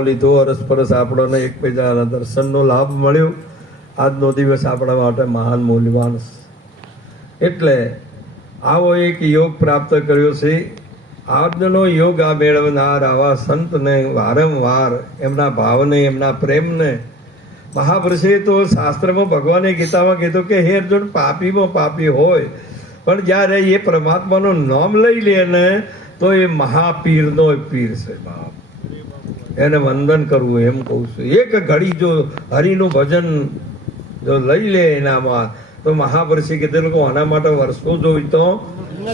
લીધો અરસપરસ આપણને એકબીજાના દર્શનનો લાભ મળ્યો. આજનો દિવસ આપણા માટે મહાન મૂલ્યવાન એટલે આવો એક યોગ પ્રાપ્ત કર્યો છે. આજનો યોગ આ મેળવનાર આવા સંતને વારંવાર એમના ભાવને, એમના પ્રેમને મહાપુરુષે તો શાસ્ત્રમાં ભગવાને ગીતામાં કીધું કે, હે અર્જુન, પાપીમાં પાપી હોય, પણ જ્યારે એ પરમાત્માનું નામ લઈ લે ને, તો એ મહાપીરનો પીર છે બાપ. એને વંદન કરવું એમ કહું છું. એક ઘડી જો હરિનું ભજન જો લઈ લે એનામાં, તો મહાપુરુષે કીધેલું કે આના માટે વર્ષો જોઈતો,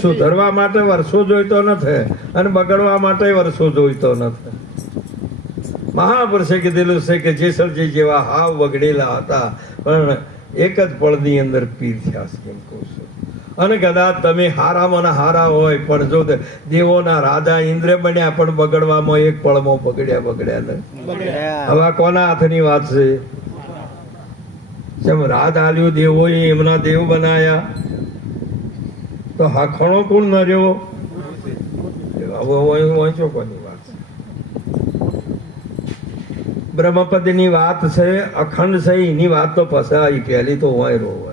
સુધરવા માટે વર્ષો જોઈતો નથી અને બગડવા માટે વર્ષો જોઈતો નથી. મહાપુરુષે કીધેલું છે કે જેસરજી જેવા હાવ બગડેલા હતા, પણ એક જ પળની અંદર પીર થયા છે એમ કહું છું. અને કદાચ તમે હારામાં હારા હોય પણ જો દેવોના રાજા ઇન્દ્ર બન્યા પણ બગડવામાં એક પળમાં બગડ્યા બગડ્યા. ને હવે કોના હાથની વાત છે? જેમ રાત આલ્યું દેવો એમના દેવ બનાયા. તો હાખણો કોણ ન રહ્યો હવે ઓયચો કોની વાત છે? બ્રહ્મપદની વાત છે અખંડ છે એની વાત તો પસાય પહેલી તો હોય. રો હવે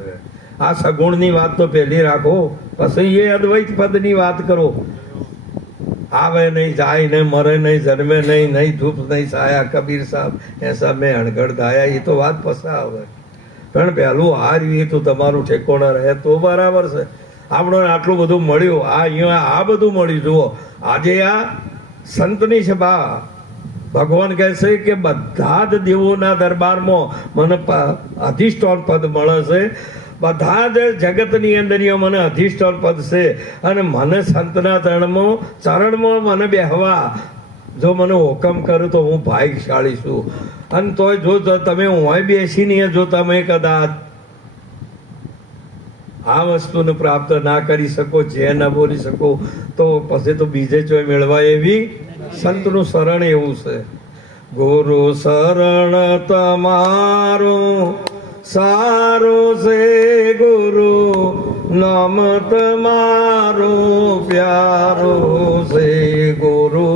આ સગુણની વાત તો પહેલી રાખો. પછી એ અદ્વૈત પદની વાત કરો. આવે નહીં, જાય નહીં, મરે નહીં, જન્મે નહીં નહીં ધૂપ નહીં, સાયા, કબીર સાહેબ એસા, મેં અણગઢ ગાયા. એ તો વાત પસા આવે પણ પહેલું હાર્યું એ તો તમારું ઠેકોણા રહે તો બરાબર છે. આપણને આટલું બધું મળ્યું. આ અહીંયા આ બધું મળ્યું. જુઓ, આજે આ સંતની સભા. ભગવાન કહે છે કે બધા જ દેવોના દરબારમાં મને અધિષ્ઠાન પદ મળે છે. બધા જ જગતની અંદર મને અધિષ્ઠાન પદ છે અને મને સંતના ચરણમાં ચરણમાં મને બેહવા. જો મને હુકમ કરું તો હું ભાગશાળી છું. અને તોય જો તમે હોય બેસીને જો તમે કદાચ આ વસ્તુને પ્રાપ્ત ના કરી શકો, જે ન બોલી શકો, તો પછી તો બીજે ચોય મેળવાય એવી સંતનું શરણ એવું છે. ગુરુ શરણ તમારું સારું છે ગુરુ નામ તમારું પ્યારો છે ગુરુ,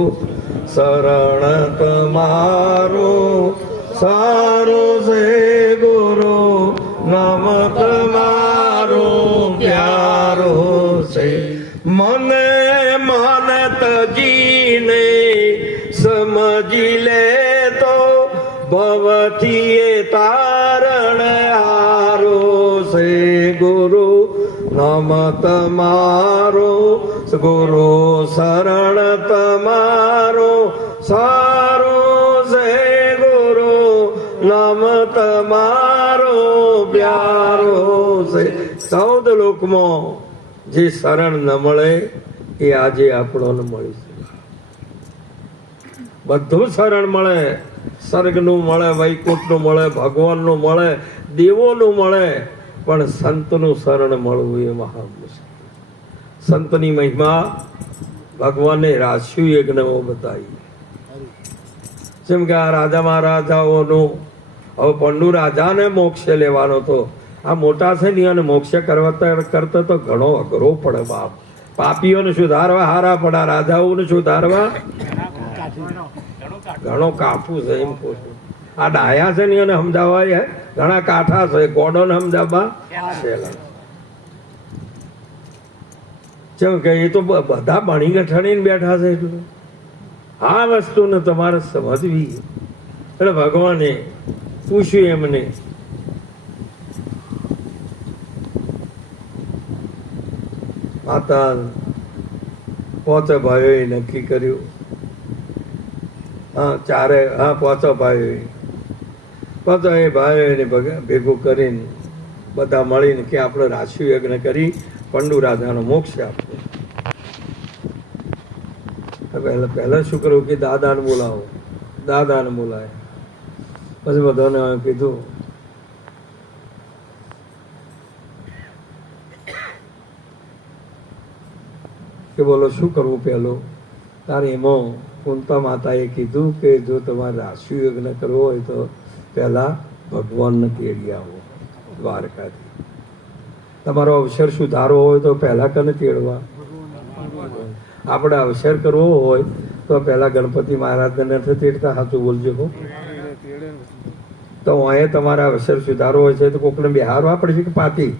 શરણ તમારો. સારો છે ગુરુ નામ તમારું પ્યારો છે. મને માનત જીને સમજી લે તો ભવથી એ તારણ હારો છે ગુરુ. નામ તમારો. ગુરુ શરણ તમારો. સારો છે ગુરુ. નામ તમારો. પ્યારો છે. ચૌદ લોકમાં જે શરણ ન મળે, એ આજે આપણોને મળી છે. બધું શરણ મળે. સ્વર્ગનું મળે, વૈકુંઠનું મળે, ભગવાનનું મળે, દેવોનું મળે, પણ સંતનું શરણ મળવું એ મહા મુશ્કેલ સંતની મહિમા ભગવાને રાશિ યજ્ઞમાં બતાવી. જેમ કે આ રાજા મહારાજાઓનું, હવે પંડુ રાજાને મોક્ષ લેવાનો તો, આ મોટા છે ને અને મોક્ષ કરવા કરતા તો ઘણો અઘરો પડે બાપ. પાપીઓને સુધારવા, હારા પડા રાજાઓને સુધારવા. ઘણો કાઠું છે એમ કહું છું. આ ડાયા છે ને એને સમજાવવા એ ઘણા કાઠા છે. ગોડોન સમજાવવા જેમ કે એ તો બધા ભણી ગઠણીને બેઠા છે એટલું. આ વસ્તુને તમારે સમજવી. એટલે ભગવાને પૂછ્યું એમને. માતા પોતે ભાઈઓએ નક્કી કર્યું. હા, ચારે, હા પોચો ભાઈ. પોચો એ ભાઈઓને ભગ- કરીને બધા મળીને કે આપણે રાશિ યજ્ઞ કરી, પંડુ રાજાનો મોક્ષ આપવો પહેલા પહેલા શું કરવું કે દાદાને બોલાવો. દાદાને બોલાય. પછી બધાને કીધું. કે બોલો, શું કરવું પહેલું? તારે એમાં કુંતા માતાએ કીધું કે જો તમારે રાશિ યજ્ઞ કરવો હોય તો પહેલાં ભગવાનને તેડી આવો દ્વારકાથી. તમારો અવસર સુધારવો હોય તો પહેલાં કને તેડવા? આપણે અવસર કરવો હોય તો પહેલાં ગણપતિ મહારાજને નથી તેડતા? સાચું બોલજો તો અહીંયા તમારા અવસર સુધારો હોય છે તો કોકને બિહારવા પડશે કે પાતી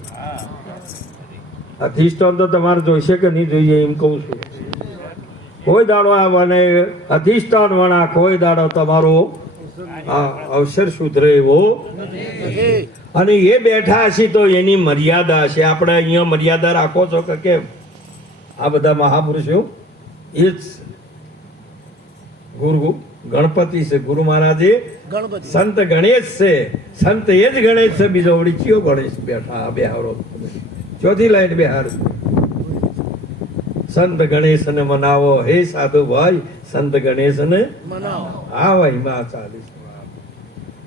અધિષ્ઠાન તો તમારે જોઈશે કે નહીં જોઈએ એમ કહું છું. કોઈ દાડો આ મને અધિષ્ઠાન વણા કોઈ દાડો તમારો અવસર સુધરે એવો અને એ બેઠા હશે તો એની મર્યાદા છે આપણે અહીંયા મર્યાદા રાખો છો કે કેમ? આ બધા મહાપુરુષો એ જ ગુરુ ગણપતિ છે ગુરુ મહારાજે ગણપતિ. સંત ગણેશ છે. સંત એ જ ગણેશ છે. બીજો વળી ચિયો ગણેશ બેઠા આ બેહારો ચોથી લાઈન બેહાર સંત ગણેશને મનાવો. હે સાધુ ભાઈ સંત ગણેશને મનાવો. આ ભાઈ માં ચાલીસ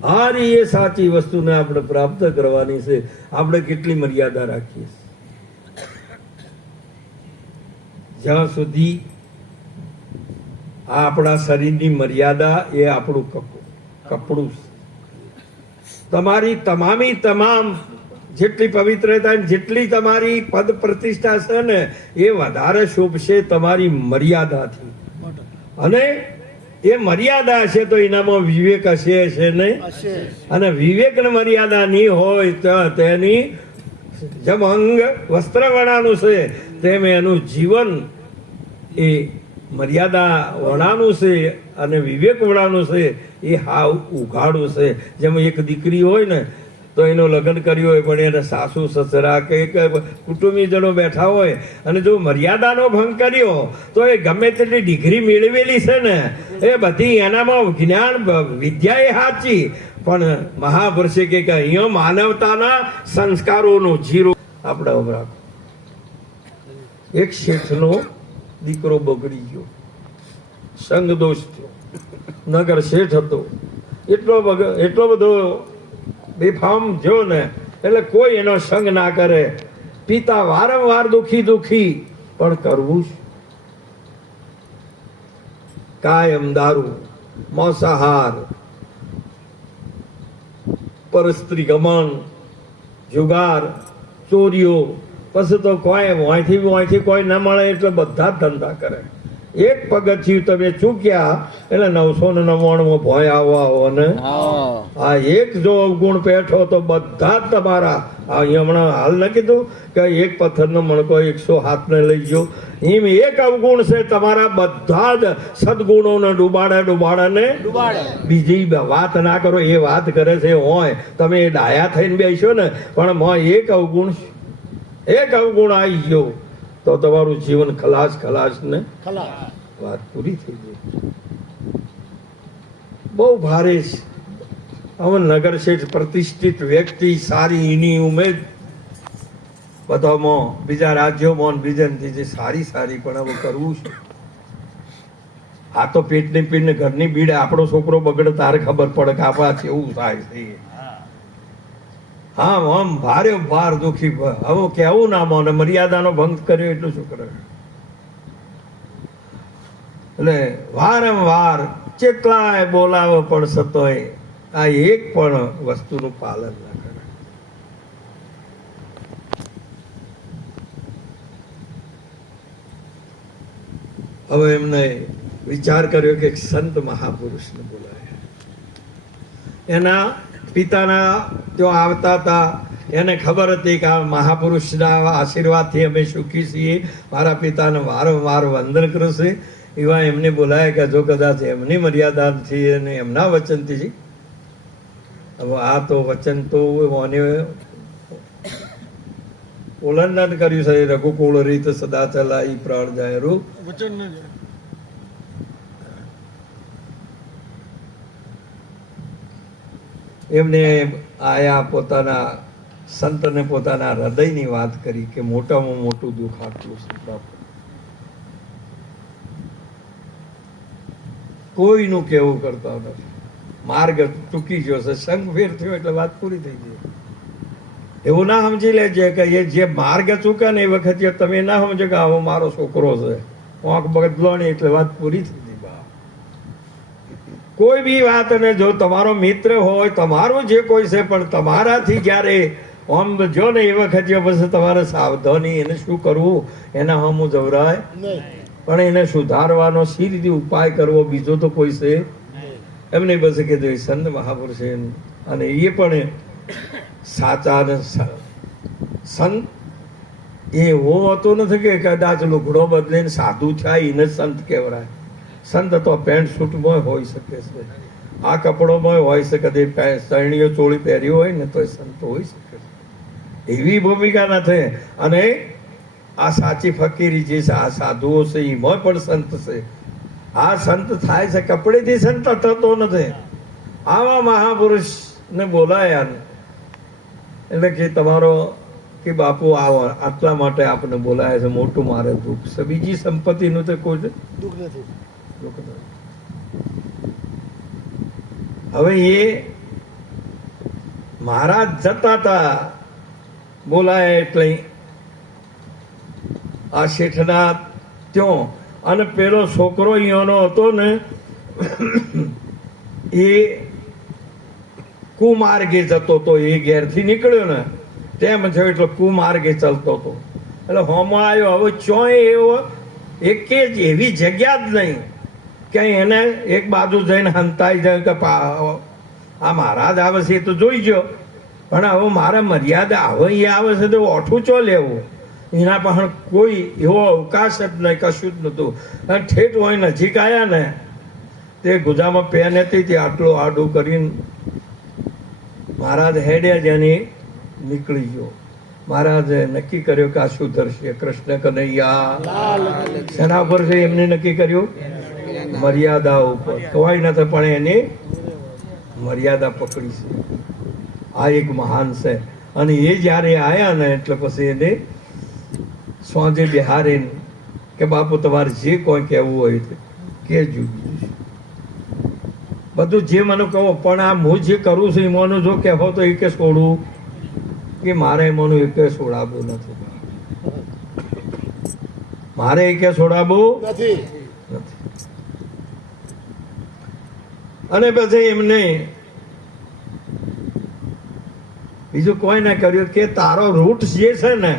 આ રી એ સાચી વસ્તુને આપણે પ્રાપ્ત કરવાની છે. આપણે કેટલી મર્યાદા રાખીએ જ્યાં સુધી આ આપણા શરીરની મર્યાદા એ આપણું કપ- કપડું તમારી તમામી તમામ જેટલી પવિત્રતા જેટલી તમારી પદ પ્રતિષ્ઠા છે ને એ વધારે શોભશે તમારી મર્યાદાથી. અને એ મર્યાદા હશે તો એનામાં વિવેક હશે હશે ને અને વિવેક મર્યાદા નહીં હોય તો તેની જેમ અંગ વસ્ત્ર વણાનું છે તેમ એનું જીવન એ મર્યાદા વણાનું છે અને વિવેક વણાનું છે એ હાવ ઉઘાડું છે. જેમ એક દીકરી હોય ને તો એનું લગ્ન કર્યું હોય, પણ એને સાસુ, સસરા કે કુટુંબીજનો બેઠા હોય અને જો મર્યાદાનો ભંગ કર્યો, તો એ ગમે તેટલી ડિગ્રી મેળવેલી છે ને, એ બધી એનામાં જ્ઞાન, વિદ્યા એ સાચી. પણ મહાપુરુષે કે અહીંયા માનવતાના સંસ્કારોનો જીરો આપણે હવે રાખો એક શેઠનો દીકરો બગડી ગયો. સંગ દોષ થયો. નગર શેઠ હતો. એટલો એટલો બધો બેફામ જો ને, એટલે કોઈ એનો સંગ ના કરે. પિતા વારંવાર દુખી દુખી, પણ કરવું કાયમ દારૂ, મોસાહાર, પરસ્ત્રી ગમન, જુગાર, ચોરીઓ, પછી તો કોઈ વાંયથી વાંચી કોઈ ન મળે એટલે બધા ધંધા કરે. એક પગથિયું તમે ચૂક્યા એટલે નવસો ને નવ્વાણું ભોય આવવા આવો ને આ એક જો અવગુણ પેઠો તો બધા જ તમારા. આ હમણાં હાલ ન કીધું કે એક પથ્થરનો મણકો એકસો હાથને લઈ ગયો. એમ એક અવગુણ છે તમારા બધા જ સદગુણોને ડુબાડે ડુબાડે ને ડુબાડે. બીજી વાત ના કરો એ વાત કરે છે હોય. તમે એ ડાયા થઈને બેસો ને પણ મોં એક અવગુણ એક અવગુણ આવી ગયો. તો તમારું જીવન ખલાસ ખલાસ ને વાત પૂરી થઈ ગઈ. બહુ ભારે છે હવે નગર શેઠ પ્રતિષ્ઠિત વ્યક્તિ સારી એની ઉમેદ. બધામાં બીજા રાજ્યોમાં ને બીજા જે સારી સારી પણ હવે કરવું છે. આ તો પેટની પીડ ને ઘરની બીડ આપણો છોકરો બગડે તારે ખબર પડે કે આપણા કેવું થાય છે. હા આમ, ભારે, ભાર દુખી. હવે કેવું ના અને મર્યાદાનો ભંગ કર્યો એટલું શું કરે એટલે વારંવાર કેટલાય બોલાવો પણ સતોય, આ એક પણ વસ્તુનું પાલન ના કરે. હવે એમને વિચાર કર્યો કે સંત મહાપુરુષને બોલાય એના પિતાના જો આવતા હતા, એને ખબર હતી કે આ મહાપુરુષના આશીર્વાદથી અમે સુખી છીએ. મારા પિતાને વારંવાર વંદન કરશે. એવા એમને બોલાય કે જો કદાચ એમની મર્યાદાથી અને એમના વચનથી હવે આ તો વચન તો મને ઉલ્લંઘન કર્યું છે. રઘુકુળ રીત સદા ચલાઈ પ્રાણ જાય. રૂપ એમને આયા પોતાના સંતને પોતાના હૃદયની વાત કરી કે મોટામાં મોટું દુઃખ આટલું છે કોઈનું કેવું કરતા નથી. માર્ગ ચૂકી ગયો છે, સંગ ફેર થયો એટલે વાત પૂરી થઈ ગઈ. એવું ના સમજી લેજે કે એ જે માર્ગ ચૂકે ને એ વખતે તમે ના સમજો કે આવો મારો છોકરો છે. વાંક બદલો એટલે વાત પૂરી થઈ કોઈ બી વાત ને જો તમારો મિત્ર હોય તમારું જે કોઈ છે પણ તમારાથી જ્યારે આમ જો ને એ વખતે પછી તમારે સાવધાની એને શું કરવું? એના હમું જવરાય પણ એને સુધારવાનો સી રીતે ઉપાય કરવો? બીજો તો કોઈ છે? એમને બસ કીધું એ સંત મહાપુરુષે અને એ પણ સાચા ને સંત એ એવો હોતો નથી કે કદાચ લુગડો બદલીને સાધુ થાય એને સંત કહેવાય. સંત તો પેન્ટ સૂટમાં હોઈ શકે છે. આ કપડોમાં હોઈ શકે. તે શરણીઓ ચોળી પહેરી હોય ને તો એ સંત હોઈ શકે છે. એવી ભૂમિકા નથી અને આ સાચી ફકીરી જે છે, આ સાધુઓ છે, એમાં પણ સંત છે. આ સંત થાય છે. કપડેથી સંત થતો નથી. આવા મહાપુરુષને બોલાયા એટલે કે તમારો કે બાપુ આવો, આટલા માટે આપને બોલાયા છે. મોટું મારે દુઃખ છે. બીજી સંપત્તિનું તો કોઈ દુઃખ નથી. હવે એ મહારાજ જતા હતા. બોલાય એટલે આ શેઠના ત્યાં અને પેલો છોકરો અહીંયાનો હતો ને, એ કુમાર્ગે જતો હતો એ ઘેરથી નીકળ્યો ને, તેમ થયો એટલે કુમાર્ગે ચાલતો હતો. એટલે હોમાં આવ્યો, હવે ચોય એવો, એકે જ એવી જગ્યા જ નહીં. કે એને એક બાજુ જઈને હંતાઈ જાય કે પા- આ મહારાજ આવે છે એ તો જોઈ ગયો. પણ હવે મારા મર્યાદા હવે એ આવે છે તો ઓઠું ચો લેવું? એના પણ કોઈ એવો અવકાશ જ નહીં કશું જ નહોતું. અને ઠેઠ હોય નજીક આવ્યા ને તે ગુજામાં પેન હતી તે આટલું આડું કરીને મહારાજ હેડ્યા જેની નીકળી ગયો. મહારાજે નક્કી કર્યું કે આ શું ધરશે કૃષ્ણ કનૈયા. શેના ઉપર છે એમને નક્કી કર્યું? મર્યાદા ઉપર. કવાય નથી પણ એની મર્યાદા પકડી છે. આ એક મહાન છે. અને એ જ્યારે આયા ને, એટલે પછી એને સાંજે બિહારીને કે, બાપુ, તમારે જે કોઈ કહેવું હોય તે કહેજો બધું જે મને કહો, પણ આ હું જે કરું છું, એમાંનું જો કહેવો તો એ કે છોડવું કે મારે એમાંનું એક છોડાવવું નથી. મારે એક છોડાવવું નથી નથી. અને પછી એમને બીજું કોઈ ના કર્યું કે તારો રૂટ જે છે ને,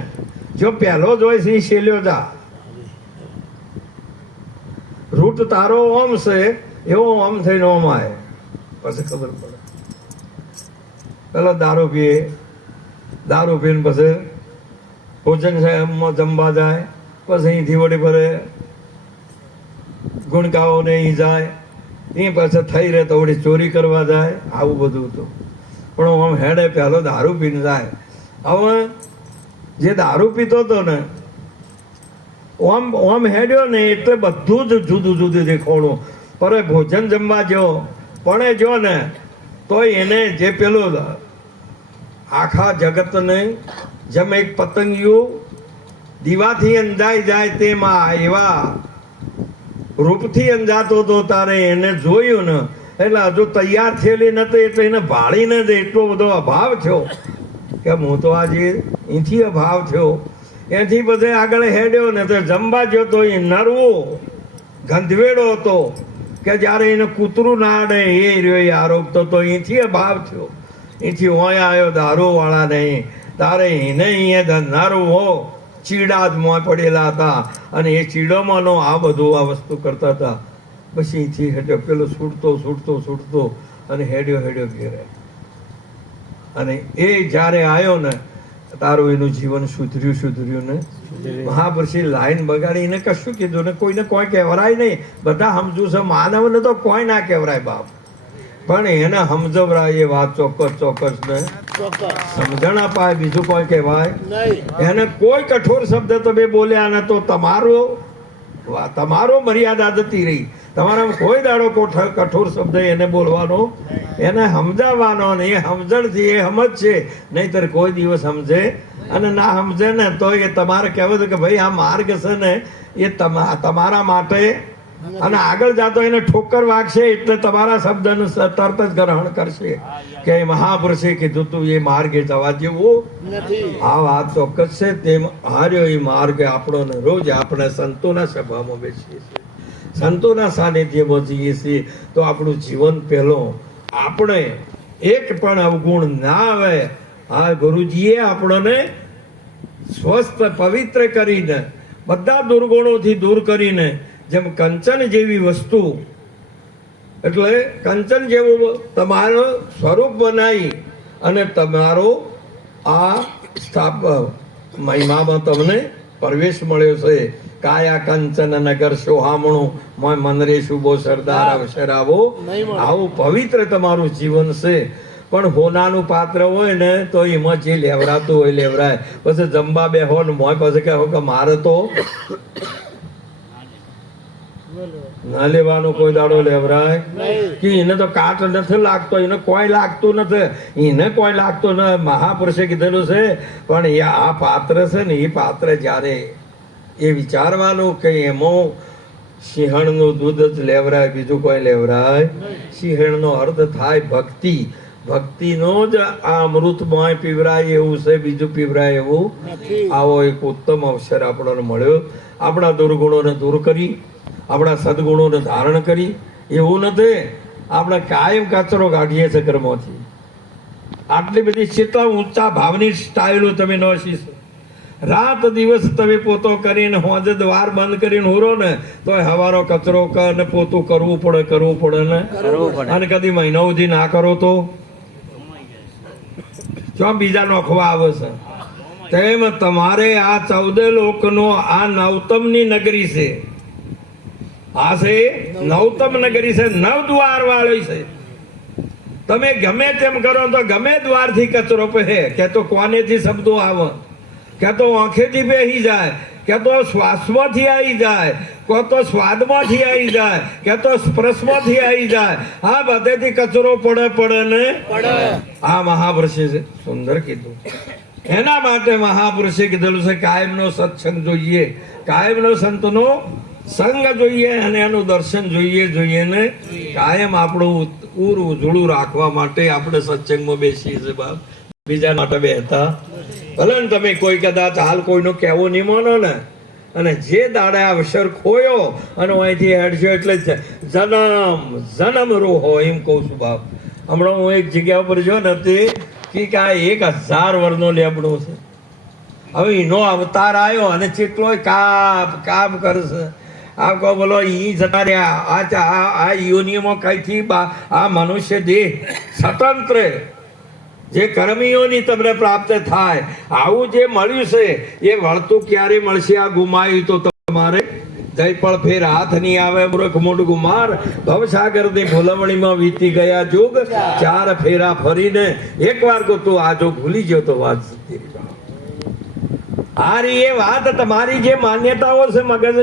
જો પહેલો જ હોય છે એ શેલ્યો જા રૂટ તારો ઓમ છે, એવો ઓમ થઈને ઓમ આવે પછી ખબર પડે. પેલો દારૂ પીએ દારૂ પીને પછી ભોજન સાહેબમાં જમવા જાય, પછી અહીંથી વળી ભરે ગુણકાઓ ને અહીં જાય. એ પાછા થઈ રહે તો વળી ચોરી કરવા જાય, આવું બધું હતું પણ આમ હેડે પહેલો દારૂ પીને જાય. હવે જે દારૂ પીતો હતો ને, ઓમ ઓમ હેડ્યો ને એટલે બધું જ જુદું જુદું દેખાણું. પર ભોજન જમવા જો પણ એ જો ને તોય એને જે પેલું આખા જગતને જેમ એક પતંગિયું, દીવાથી અંજાઈ જાય તેમાં એવા રૂપથી અંજાતો હતો તારે એને જોયું ને. એટલે હજુ તૈયાર થયેલી નથી એટલે એને ભાળીને જ એટલો બધો અભાવ થયો કે હું તો આજે અહીંથી અભાવ થયો. એથી બધે આગળ હેડ્યો ને તો જમવા ગયો તો એ નરવો. ગંધવેડો હતો કે જ્યારે એને કૂતરું ના અડે એ રહ્યો એ આરોપતો તો અહીંથી અભાવ થયો. અહીંથી હોય આવ્યો દારૂવાળા નહીં તારે એને અહીંયા નરવો. ચીડા જ મોં પડેલા હતા. અને એ ચીડોમાંનો આ બધું આ વસ્તુ કરતા હતા. પછી અહીંથી હેડ્યો પેલો છૂટતો છૂટતો છૂટતો અને હેડ્યો હેડ્યો ઘેરે. અને એ જ્યારે આવ્યો ને તારું એનું જીવન સુધર્યું સુધર્યું ને? મહાપુરુષે લાઈન બગાડીને કશું કીધું ને કોઈને કોઈ કહેવરાય નહીં. બધા સમજુ છે માનવને તો કોઈ ના કહેવરાય બાપ. પણ એને સમજવરાય એ વાત ચોક્કસ ચોક્કસ ને. સમજણ અપાય બીજું કોઈ કહેવાય? એને કોઈ કઠોર શબ્દ તમે બોલ્યા ને તો તમારો તમારો મર્યાદા જતી રહી. તમારામાં કોઈ દાડો કોઠ- કઠોર શબ્દ એને બોલવાનો એને સમજાવવાનો ને એ સમજણથી એ સમજશે નહીતર કોઈ દિવસ સમજે અને ના સમજે ને તો એ તમારે કહેવું કે ભાઈ આ માર્ગ છે ને એ તમા- તમારા માટે અને આગળ જાતો એને ઠોકર વાગશે એટલે તમારા શબ્દનું તરત જ ગ્રહણ કરશે. કે મહાપુરુષે કીધું તું એ માર્ગે જવા જેવું. આ વાત ચોક્કસ છે. તેમ હાર્યો એ માર્ગ આપણો રોજ આપણે સંતોના સભામાં બેસીએ છીએ. સંતોના સાનિધ્યમાં જઈએ છીએ. તો આપણું જીવન પહેલો આપણે એક પણ અવગુણ ના આવે આ ગુરુજીએ આપણને સ્વસ્થ પવિત્ર કરીને બધા દુર્ગુણોથી દૂર કરીને જેમ કંચન જેવી વસ્તુ. એટલે કંચન જેવું તમારું સ્વરૂપ બનાવી અને તમારો આ સ્થાપ મહિમામાં તમને પ્રવેશ મળ્યો છે. કાયા કંચન નગર સોહામણું મોય મનરે શુભો સરદાર અવસરાવો. આવું પવિત્ર તમારું જીવન છે. પણ હોનાનું પાત્ર હોય ને તો એમાં જે લેવરાતું હોય લેવરાય પછી જમવા બેહો ને મોય પછી કહો કે મારે તો ના લેવાનો કોઈ દાડો લેવરાય? કે એને તો કાટ નથી લાગતો એને કોઈ લાગતું નથી. એને કોઈ લાગતું ન. મહાપુરુષે કીધેલું છે પણ એ આ પાત્ર છે ને એ પાત્ર જ્યારે એ વિચારવાનું કે એમાં સિંહણનું દૂધ જ લેવરાય બીજું કોઈ લેવરાય? સિંહણનો અર્થ થાય ભક્તિ. ભક્તિનો જ આ અમૃતમય પીવરાય એવું છે બીજું પીવરાય એવું આવો એક ઉત્તમ અવસર આપણને મળ્યો. આપણા દુર્ગુણોને દૂર કરી. આપણા સદગુણોને ધારણ કરી એવું નથી આપણે કાયમ કચરો કાઢીએ છીએ કર્મોથી. આટલી બધી કેટલા ઊંચા ભાવની સ્ટાઇલો તમે ન શીશો રાત દિવસ તમે પોતો કરીને હોજ દ્વાર બંધ કરીને હુરો ને તો હવારો કચરો કર ને પોતું કરવું પડે કરવું પડે ને. અને કદી મહિના સુધી ના કરો તો? ક્યાં બીજા નોખવા આવે છે. તેમ તમારે આ ચૌદ લોકનો આ નવતમની નગરી છે. આ છે નવતમ નગરી છે નવ દ્વાર વાળી છે. તમે ગમે તેમ કરો તો ગમે દ્વારથી કચરો પહે કે તો કોનેથી શબ્દો આવે? કે તો આંખેથી બેહી જાય? કે તો શ્વાસમાંથી આવી જાય? કો તો સ્વાદમાંથી આવી જાય? કે તો સ્પર્શમાંથી આવી જાય? આ બધેથી કચરો પડે પડે ને? આ મહાપુરુષે છે સુંદર કીધું. એના માટે મહાપુરુષે કીધેલું છે કાયમનો સત્સંગ જોઈએ. કાયમનો સંતનો સંગ જોઈએ અને એનું દર્શન જોઈએ જોઈએ ને કાયમ આપણું ઉર ઉજળું રાખવા માટે આપણે સત્સંગમાં બેસીએ છીએ બાપ. બીજા માટે બેહતા. ભલે ને તમે કોઈ કદાચ હાલ કોઈનો કહેવો નહીં માનો ને. અને જે દાડે અવસર ખોયો અને અહીંથી હેડશો એટલે જનમ, જન્મ રોહો એમ કહું છું બાપ. હમણાં હું એક જગ્યા ઉપર જો ને તે કે આ એક હજાર વર્ષનો લેબડો છે. હવે એનો અવતાર આવ્યો અને ચેટલો કાપ કાપ કરશે. આ કહો બોલો, ઈ જતા રહ્યા આ આ આ કઈથી આ મનુષ્ય દેહ સ્વતંત્ર. જે કર્મીઓની તમને પ્રાપ્ત થાય. આવું જે મળ્યું છે, એ વળતું ક્યારે મળશે? આ ગુમાયું તો તમારે. જયપળ ફેર હાથ નહીં આવે, મૂર્ખ મૂઢ ગુમાર. ભવસાગરની ભૂલવણીમાં વીતી ગયા જોગ. ચાર ફેરા ફરીને એકવાર કો તું આ જો ભૂલી ગયો તો વાત. આ એ વાત, તમારી જે માન્યતાઓ છે મગજની